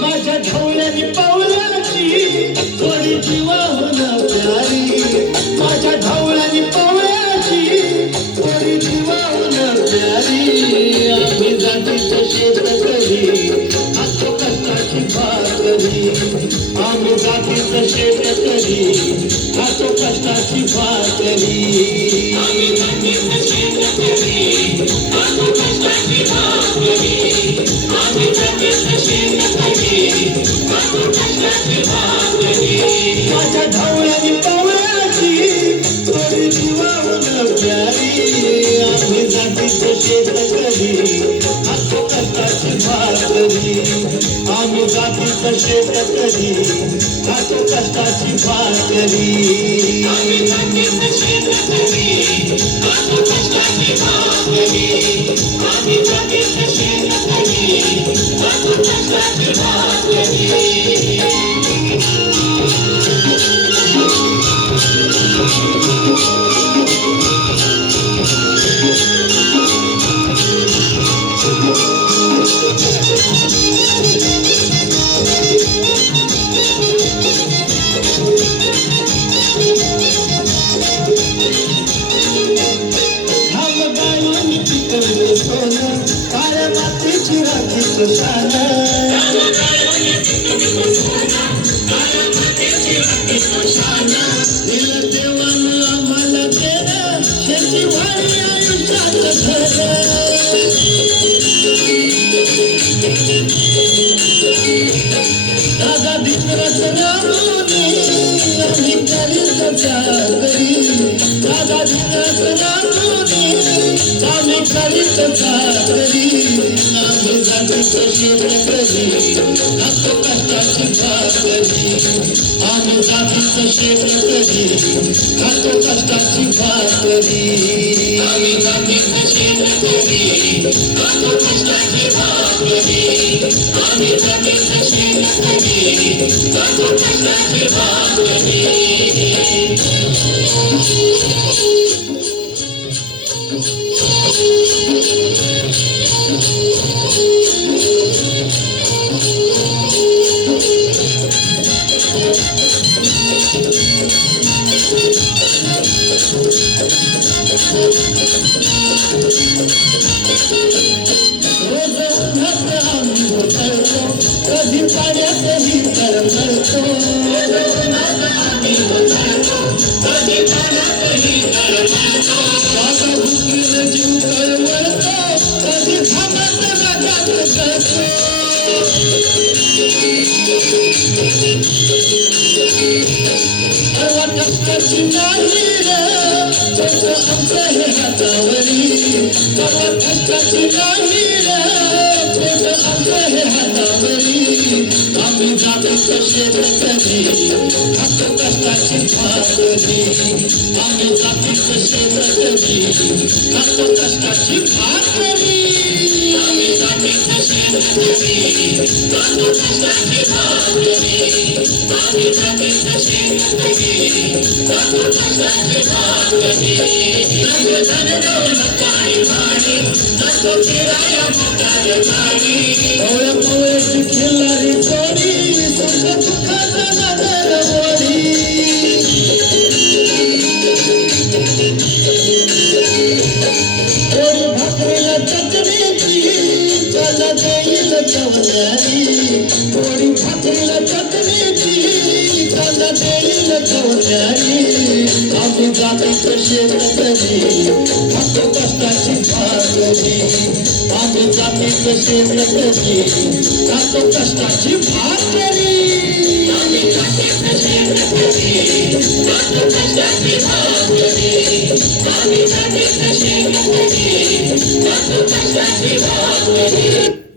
माझ्या ढवळ्यानी पावलाची थोडी जीवाहून प्यारी, माझ्या ढवळ्यानी पावलाची थोडी जीवाहून प्यारी. आम्ही जातीचं शेतकरी असतो कष्टाची भाकरी, आम्ही जातीचं शेतकरी असतो कष्टाची भाकरी. आम्ही जातीचं शेतकरी असतो कष्टाची भाकरी, आम्ही जातीचं शेतकरी असतो कष्टाची भाकरी. माझ्या ढवळ्यानी पावलाची थोडी जीवाहून प्यारी, आम्ही जातीचं शेतकरी असतो कष्टाची भाकरी, आम्ही जातीचं शेतकरी असतो कष्टाची भाकरी. आम्ही जातीचं शेतकरी असतो कष्टाची भाकरी, आम्ही जातीचं शेतकरी असतो कष्टाची भाकरी. काळ्या मातीची राखीचं शान, दिलं देवानं आम्हाला केलं शेतीवाडी आयुष्याचं घर. दादा धिंगराचं नावाने आम्ही करीत चाकरी, दादा धिंगराचं नावाने आम्ही करीत चाकरी. आम्ही जातीचं शेतकरी असतो कष्टाची भाकरी, आम्ही जातीचं शेतकरी असतो कष्टाची भाकरी. आम्ही जातीचं शेतकरी असतो कष्टाची भाकरी, आम्ही जातीचं शेतकरी असतो कष्टाची भाकरी. रोज उन्हात आम्ही होतो, कधी पाण्यातही तरंगतो, रोज उन्हात आम्ही होतो, कधी पाण्यातही तरंगतो. दादा भुकीनं जीव कळवळतो, कधी घामात रागात करतो. परवा कष्टाची नाही आमचं हे हातावरी, परवा कष्टाची नाही आमचं हे हातावरी. आम्ही जातीचं शेतकरी असतो कष्टाची भाकरी, आम्ही जातीचं शेतकरी असतो कष्टाची भाकरी. आम्ही जातीचं शेतकरी असतो कष्टाची भाकरी, आम्ही जातीचं शेतकरी असतो कष्टाची भाकरी. ढवळ्या पावलाची खिल्लारी जोडी, सुख दुःखाचा नगर मोडी. पोळी भाकरीला चटणीची त्याला देईल चवल्यारी, पोळी भाकरीला चटणीची त्याला देईल चवल्यारी. आम्ही जातीचं शेतकरी असतो कष्टाची भाकरी, आम्ही जातीचं शेतकरी असतो कष्टाची भाकरी. आम्ही जातीचं शेतकरी असतो कष्टाची भाकरी, आम्ही जातीचं शेतकरी असतो कष्टाची भाकरी.